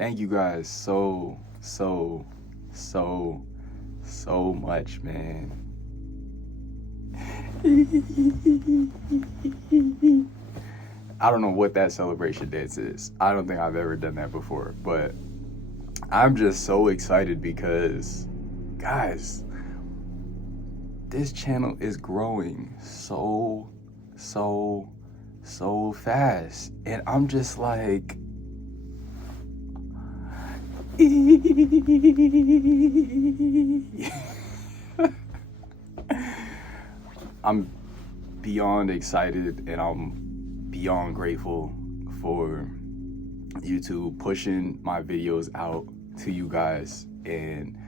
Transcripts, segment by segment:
Thank you guys so much, man. I don't know what that celebration dance is. I don't think I've ever done that before, but I'm just so excited because, guys, this channel is growing so fast. And I'm just like, I'm beyond excited and I'm beyond grateful for YouTube pushing my videos out to you guys, and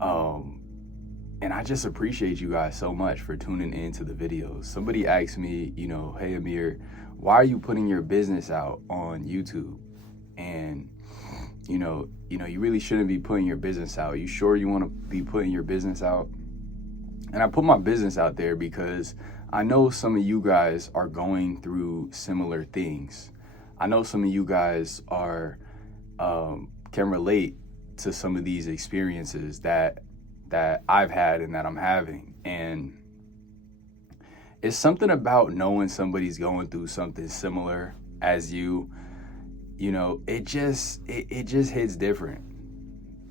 I just appreciate you guys so much for tuning into the videos. Somebody asked me, hey Amir, why are you putting your business out on YouTube? And you really shouldn't be putting your business out. You sure you want to be putting your business out? And I put my business out there because I know some of you guys are going through similar things. I know some of you guys are can relate to some of these experiences that I've had and that I'm having. And it's something about knowing somebody's going through something similar as you. It just hits different.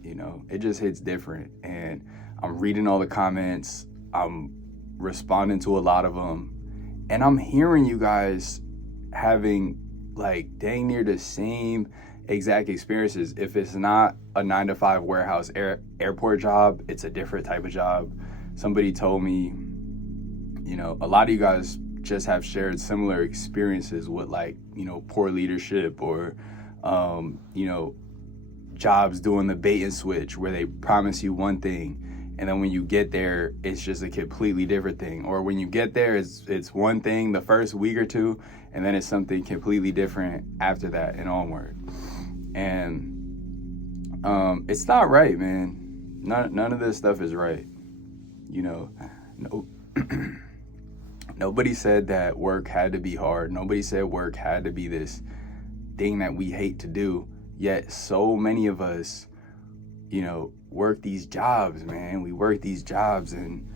It just hits different. And I'm reading all the comments. I'm responding to a lot of them. And I'm hearing you guys having like dang near the same exact experiences. If it's not a 9-to-5 warehouse airport job, it's a different type of job. Somebody told me, a lot of you guys just have shared similar experiences with poor leadership or, jobs doing the bait and switch where they promise you one thing and then when you get there, it's just a completely different thing. Or when you get there, it's one thing the first week or two, and then it's something completely different after that and onward. And it's not right, man. None of this stuff is right. No. Nobody said that work had to be hard. Nobody said work had to be this thing that we hate to do. Yet so many of us, work these jobs, man. We work these jobs and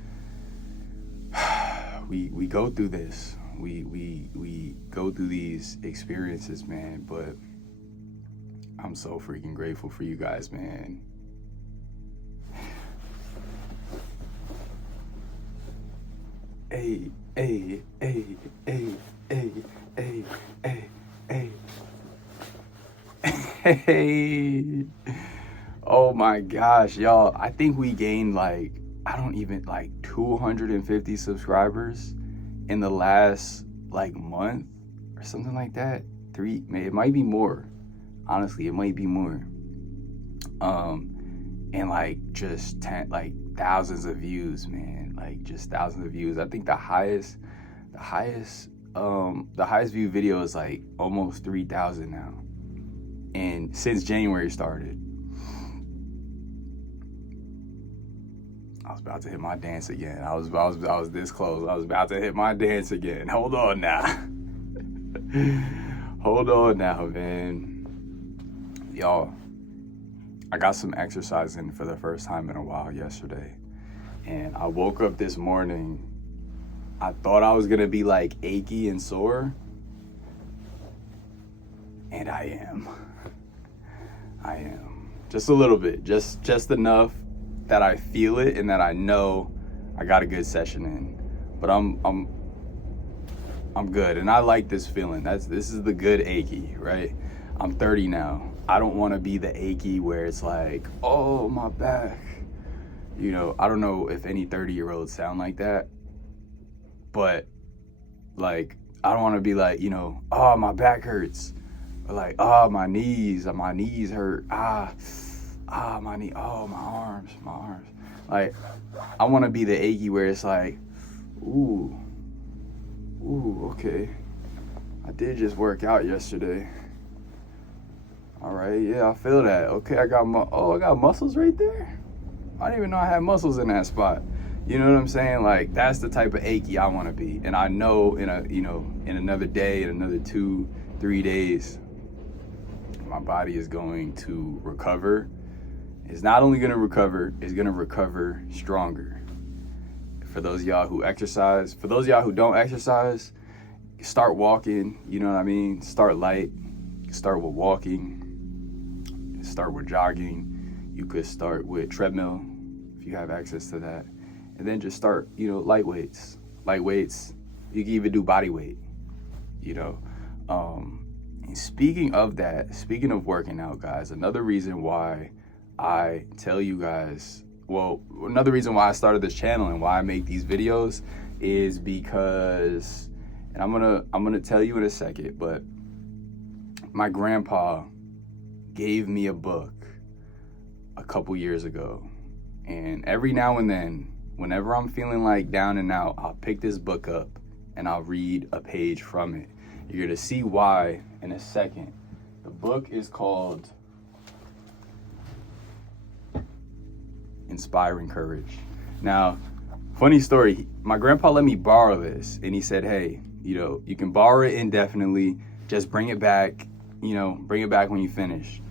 we go through this. We go through these experiences, man. But I'm so freaking grateful for you guys, man. Hey. Oh my gosh, y'all. I think we gained 250 subscribers in the last month or something like that. It might be more. Honestly, it might be more. And just thousands of views, man. Just thousands of views. I think the highest view video is almost 3,000 now. And since January started. I was about to hit my dance again. I was this close. I was about to hit my dance again. Hold on now. Hold on now, man. Y'all, I got some exercise in for the first time in a while yesterday. And I woke up this morning. I thought I was gonna be achy and sore. And I am. Just a little bit. Just enough that I feel it and that I know I got a good session in. But I'm good, and I like this feeling. This is the good achy, right? I'm 30 now. I don't want to be the achy where it's oh, my back. I don't know if any 30-year-olds sound like that, but I don't want to be oh, my back hurts, or oh, my knees hurt, my knee, oh, my arms. I want to be the achy where it's ooh, okay, I did just work out yesterday. All right, yeah, I feel that. Okay, I got muscles right there. I didn't even know I had muscles in that spot. You know what I'm saying? That's the type of achy I want to be. And I know in another day, in another 2-3 days, my body is going to recover. It's not only going to recover, it's going to recover stronger. For those of y'all who exercise, for those of y'all who don't exercise, start walking, you know what I mean? Start light, start with walking, start with jogging. You could start with treadmill if you have access to that. And then just start, light weights. Light weights, you can even do body weight, And speaking of that, speaking of working out, guys, another reason why I tell you guys, another reason why I started this channel and why I make these videos is because, and I'm gonna tell you in a second, but my grandpa gave me a book a couple years ago, and every now and then, whenever I'm feeling like down and out, I'll pick this book up and I'll read a page from it. You're gonna see why in a second. The book is called Inspiring Courage. Now, funny story, my grandpa let me borrow this, and he said, hey, you can borrow it indefinitely, just bring it back, bring it back when you finish.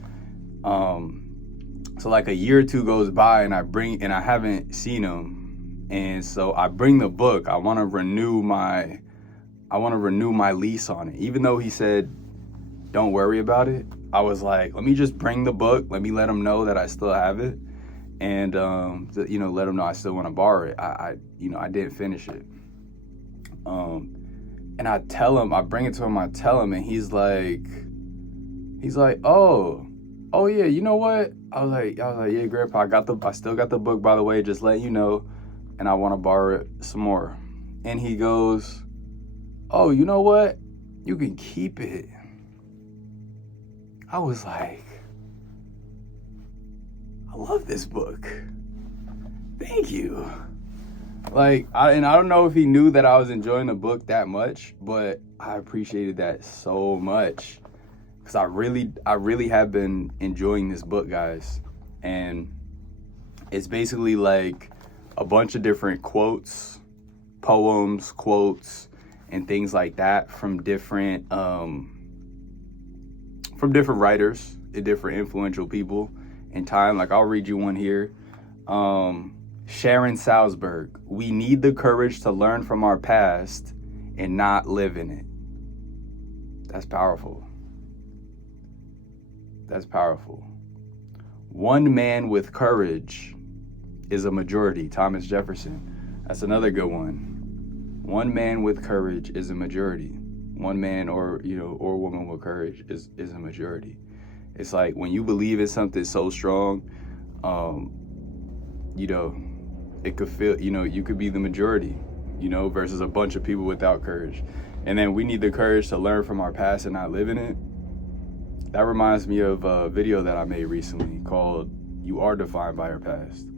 So like a year or two goes by, and I haven't seen him, and so I bring the book. I want to renew my lease on it. Even though he said, don't worry about it, I was like, let me just bring the book, let me let him know that I still have it, and let him know I still want to borrow it. I didn't finish it. And I tell him, I bring it to him, I tell him, and he's like, oh yeah, you know what? I was like, yeah, Grandpa, I still got the book, by the way, just letting you know, and I want to borrow it some more. And he goes, oh, you know what? You can keep it. I was like, I love this book. Thank you. I don't know if he knew that I was enjoying the book that much, but I appreciated that so much, because I really have been enjoying this book, guys. And it's basically like a bunch of different quotes, poems, quotes, and things like that from different writers and different influential people in time. Like, I'll read you one here. Sharon Salzberg, we need the courage to learn from our past and not live in it. That's powerful. That's powerful. One man with courage is a majority. Thomas Jefferson. That's another good one. One man with courage is a majority. One man or woman with courage is a majority. It's like when you believe in something so strong, it could feel, you could be the majority, versus a bunch of people without courage. And then we need the courage to learn from our past and not live in it. That reminds me of a video that I made recently called You Are Defined by Your Past.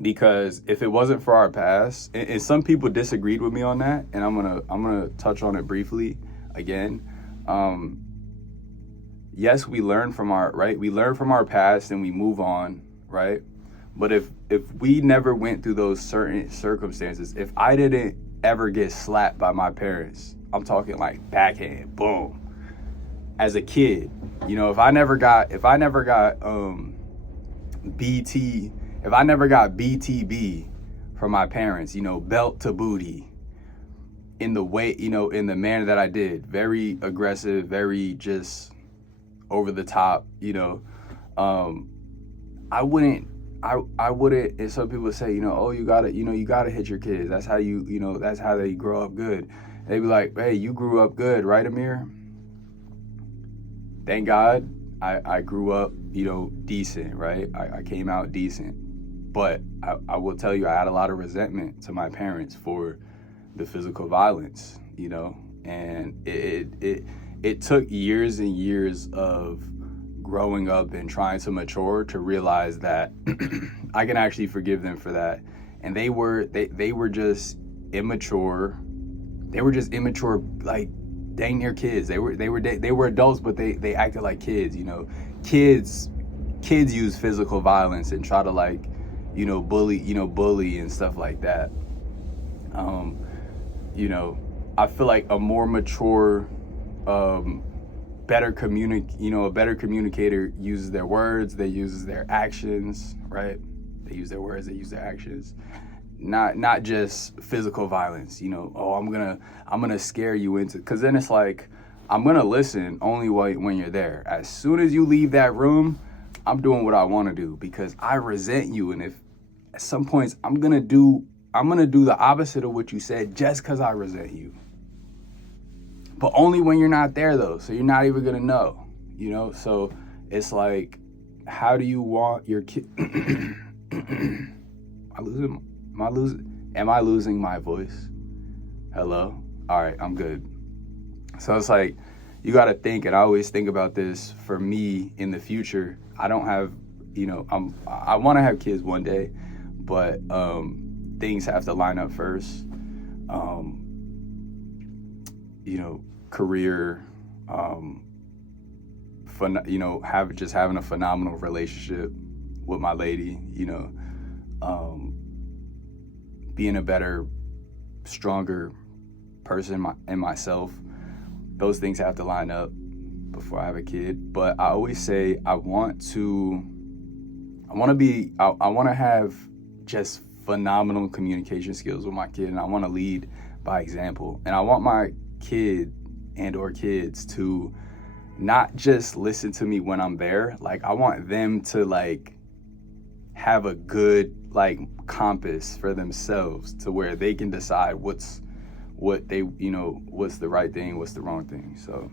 Because if it wasn't for our past, and some people disagreed with me on that, and I'm gonna touch on it briefly again. Yes, we learn from our past and we move on, right? But if we never went through those certain circumstances, if I didn't ever get slapped by my parents, I'm talking like backhand, boom, as a kid, if I never got BTB from my parents, belt to booty, in the way, in the manner that I did, very aggressive, very just over the top, I wouldn't, and some people say, oh, you gotta hit your kids. That's how that's how they grow up good. They'd be like, hey, you grew up good, right, Amir? Thank God I grew up, decent, right? I came out decent. But I will tell you, I had a lot of resentment to my parents for the physical violence, and it took years and years of growing up and trying to mature to realize that I can actually forgive them for that. And they were just immature. They were just immature, like dang near kids. They were adults, but they acted like kids. Kids use physical violence and try to bully and stuff like that. I feel like a more mature a better communicator uses their words, they uses their actions, right? They use their words, they use their actions. Not just physical violence, oh, I'm gonna scare you into, because then it's like, I'm gonna listen only when you're there. As soon as you leave that room, I'm doing what I want to do because I resent you. And if at some points I'm gonna do the opposite of what you said just because I resent you. But only when you're not there though, so you're not even gonna know, So it's like, how do you want your kid? Am I losing my voice? Hello? All right, I'm good. So it's like, you got to think, and I always think about this for me in the future. I don't have, I want to have kids one day, but things have to line up first. Career, having a phenomenal relationship with my lady, being a better, stronger person in myself. Those things have to line up before I have a kid. But I always say I want to have just phenomenal communication skills with my kid, and I want to lead by example. And I want my kid and or kids to not just listen to me when I'm there. Like, I want them to have a good compass for themselves to where they can decide what's the right thing, what's the wrong thing. So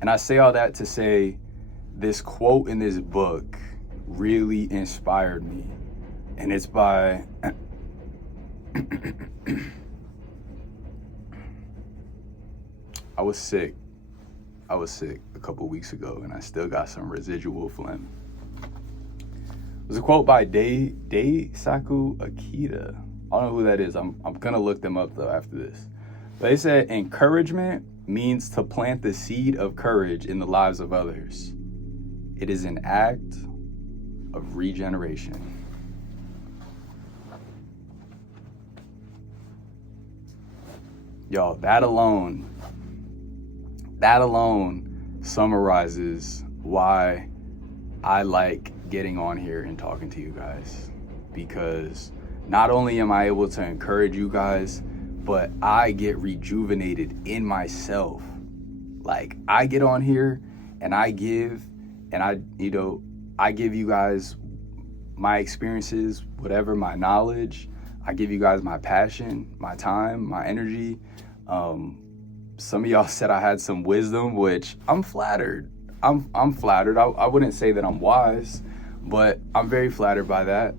and I say all that to say, this quote in this book really inspired me, and it's by I was sick a couple weeks ago, and I still got some residual phlegm. It was a quote by Daisaku Akita. I don't know who that is. I'm gonna look them up though after this. But they said, encouragement means to plant the seed of courage in the lives of others. It is an act of regeneration. Y'all, that alone summarizes why I like getting on here and talking to you guys, because not only am I able to encourage you guys, but I get rejuvenated in myself. Like, I get on here and I give you guys my experiences, whatever, my knowledge. I give you guys my passion, my time, my energy. Some of y'all said I had some wisdom, which I'm flattered. I'm flattered. I wouldn't say that I'm wise, but I'm very flattered by that.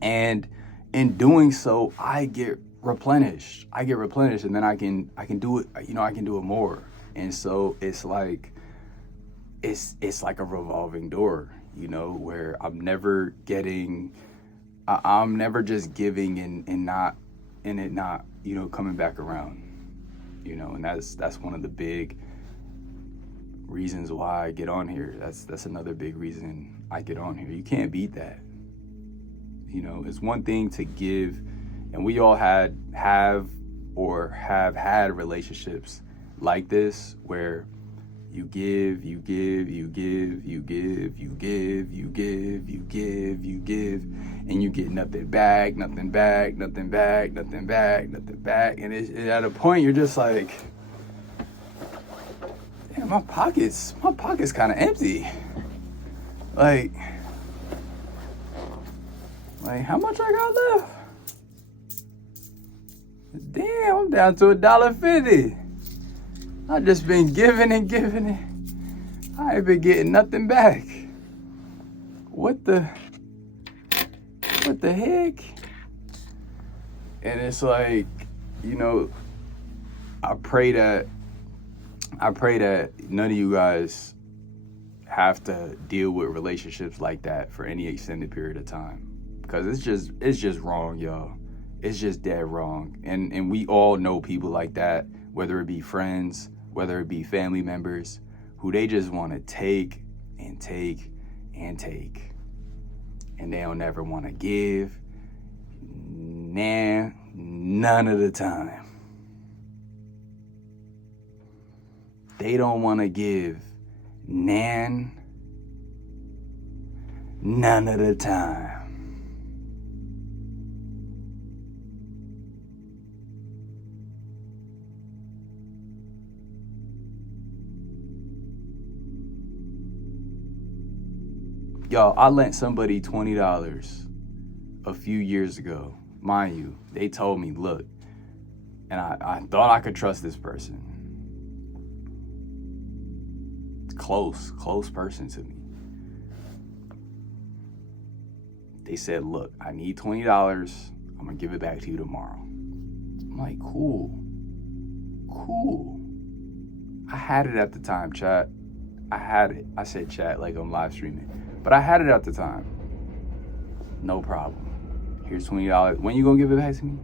And in doing so, I get replenished, and then I can do it. I can do it more. And so it's like a revolving door, where I'm never just giving and not coming back around, and that's one of the big reasons why I get on here. That's another big reason I get on here. You can't beat that. It's one thing to give, and we all have had relationships like this where you give, and you get nothing back, and it's at a point you're just like, damn, my pocket's kind of empty. Like how much I got left? Damn, I'm down to $1.50. I just been giving and giving it. I ain't been getting nothing back. What the heck? And it's like, I pray that none of you guys have to deal with relationships like that for any extended period of time, because it's just wrong, y'all. It's just dead wrong. And we all know people like that, whether it be friends, whether it be family members, who they just want to take and take and take, and they don't never want to give. None of the time. they don't want to give none of the time. Y'all, I lent somebody $20 a few years ago. Mind you, they told me, look, and I thought I could trust this person. Close person to me. They said, look, I need $20. I'm gonna give it back to you tomorrow. I'm like, cool. I had it at the time, chat. I had it. I said chat like I'm live streaming. But I had it at the time. No problem. Here's $20. When you gonna give it back to me?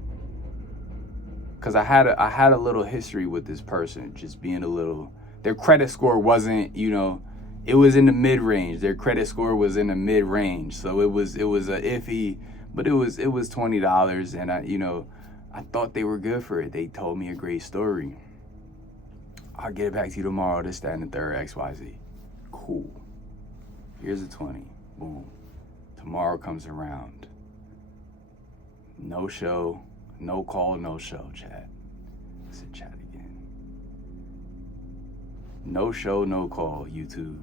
Cause I had a little history with this person, just being a little. Their credit score wasn't, it was in the mid range. Their credit score was in the mid range, so it was a iffy, but it was $20, and I thought they were good for it. They told me a great story. I'll get it back to you tomorrow. This, that, and the third, XYZ. Cool. Here's a 20. Boom. Tomorrow comes around. No show, no call, no show, chat. I said chat again. No show, no call, YouTube.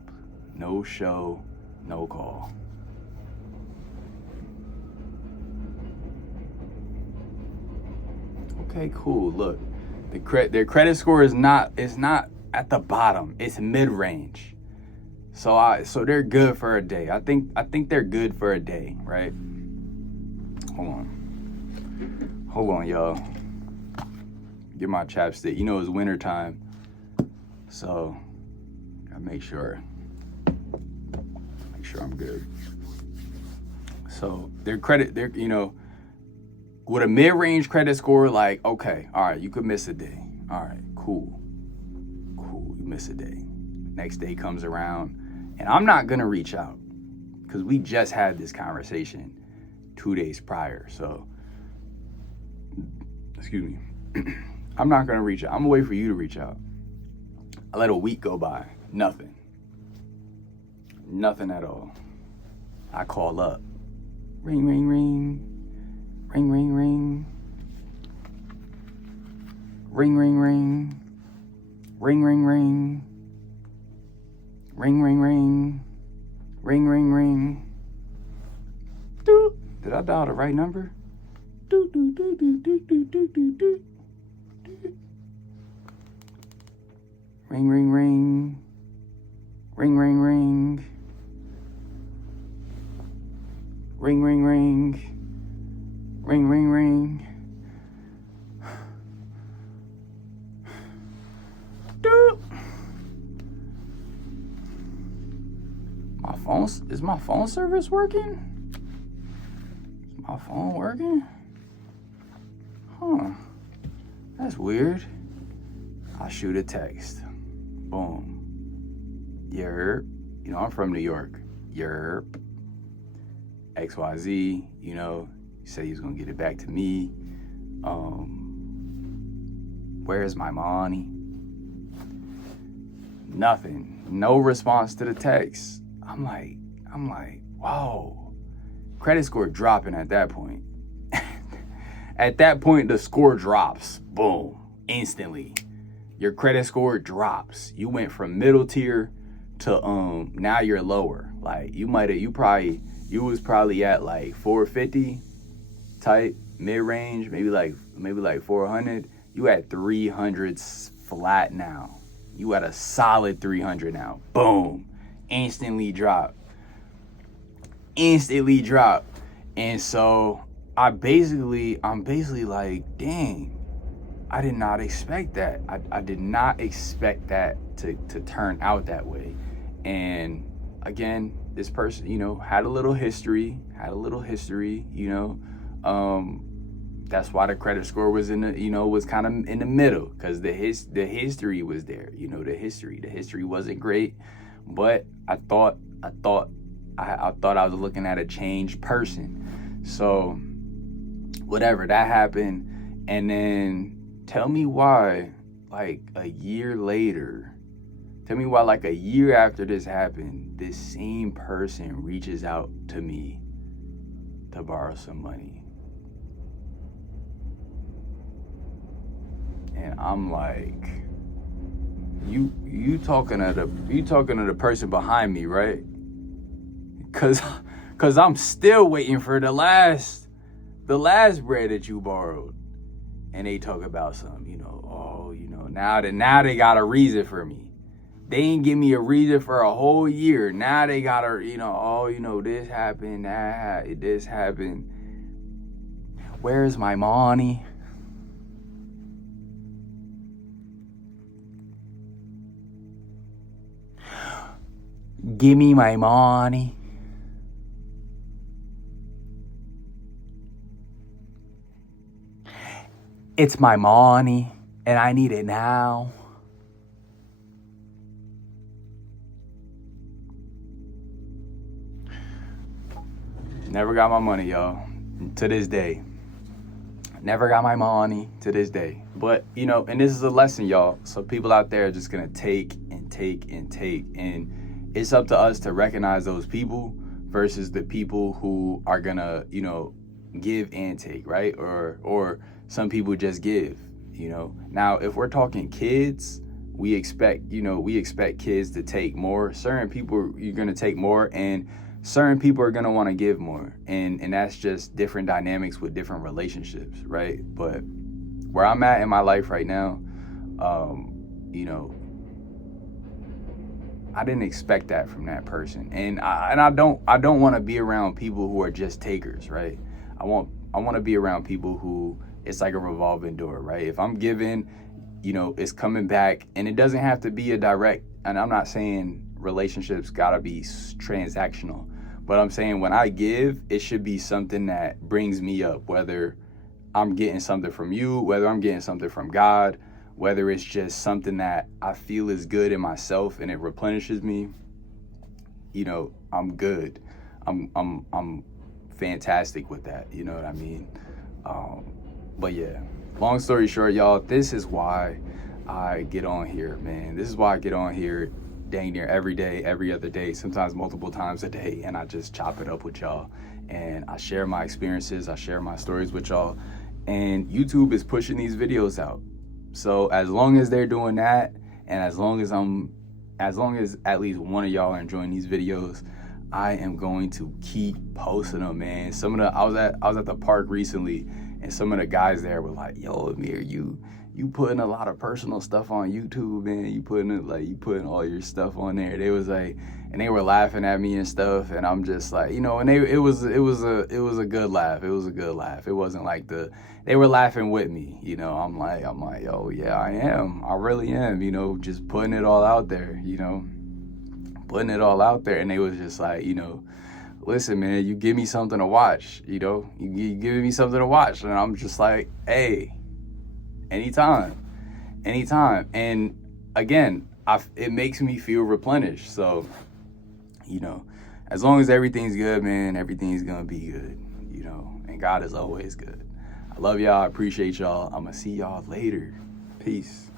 No show, no call. Okay, cool. Look, their credit score is not at the bottom. It's mid-range. So they're good for a day. I think they're good for a day, right? Hold on, y'all. Get my chapstick. It's winter time, so I make sure I'm good. So they're with a mid-range credit score, like, okay, all right, you could miss a day. All right, cool, you miss a day. Next day comes around, and I'm not gonna reach out because we just had this conversation 2 days prior. So, excuse me, I'm not gonna reach out. I'm gonna wait for you to reach out. I let a week go by, nothing at all. I call up, ring, ring, ring, ring, ring, ring, ring, ring, ring, ring, ring, ring, ring, ring, ring, ring, ring, ring. Doot. Did I dial the right number? Doot, doot, doot, doot, doot, doot, doot, doot, doot. Ring, ring, ring, ring, ring, ring, ring, ring, ring, ring, ring, ring. Doot. Is my phone service working? Is my phone working? Huh. That's weird. I'll shoot a text. Boom. Yerp. I'm from New York. Yerp. XYZ, he said he was gonna get it back to me. Where's my money? Nothing. No response to the text. I'm like, whoa. Credit score dropping at that point. At that point, the score drops. Boom. Instantly. Your credit score drops. You went from middle tier to now you're lower. Like you was probably at like 450 type mid-range, maybe like 400. You at 300s flat now. You at a solid 300 now. Boom. Instantly drop. And so I'm basically like, dang, I did not expect that. I did not expect that to turn out that way. And again, this person, had a little history, that's why the credit score was was kind of in the middle, because the history was there. The history wasn't great, but I thought I was looking at a changed person. So whatever, that happened. And then tell me why, like a year later, Tell me why, like a year after this happened, this same person reaches out to me to borrow some money. And I'm like, you talking to the person behind me, right? Cause I'm still waiting for the last bread that you borrowed. And they talk about some, now they got a reason for me. They ain't give me a reason for a whole year. Now they got this happened, this happened. Where's my money? Give me my money. It's my money, and I need it now. Never got my money, y'all, to this day. Never got my money to this day. But, and this is a lesson, y'all. So people out there are just going to take and take and take. And it's up to us to recognize those people versus the people who are going to, give and take, right? Or some people just give, Now, if we're talking kids, we expect kids to take more. Certain people, you're going to take more, and certain people are going to want to give more. And that's just different dynamics with different relationships, right? But where I'm at in my life right now, I didn't expect that from that person. And I don't want to be around people who are just takers, right? I want to be around people who, it's like a revolving door, right? If I'm giving, it's coming back, and it doesn't have to be a direct, and I'm not saying relationships gotta be transactional, but I'm saying when I give, it should be something that brings me up, whether I'm getting something from you, whether I'm getting something from God, whether it's just something that I feel is good in myself and it replenishes me, I'm good. I'm fantastic with that, you know what I mean? But yeah, long story short, y'all, this is why I get on here, man. This is why I get on here dang near every day, every other day, sometimes multiple times a day, and I just chop it up with y'all. And I share my experiences, I share my stories with y'all, and YouTube is pushing these videos out. So as long as they're doing that, and as long as at least one of y'all are enjoying these videos, I am going to keep posting them, man. I was at the park recently, and some of the guys there were like, "Yo, Amir, you putting a lot of personal stuff on YouTube, man. You putting all your stuff on there." They was like, and they were laughing at me and stuff, and I'm just like, and it was a good laugh. It was a good laugh. It wasn't like they were laughing with me, I'm like, "Yo, yeah, I am. I really am, just putting it all out there, putting it all out there." And they was just like, "Listen, man, you give me something to watch, you giving me something to watch." And I'm just like, "Hey, anytime." And again, it makes me feel replenished. So, as long as everything's good, man, everything's gonna be good, and God is always good. I love y'all. I appreciate y'all. I'm gonna see y'all later. Peace.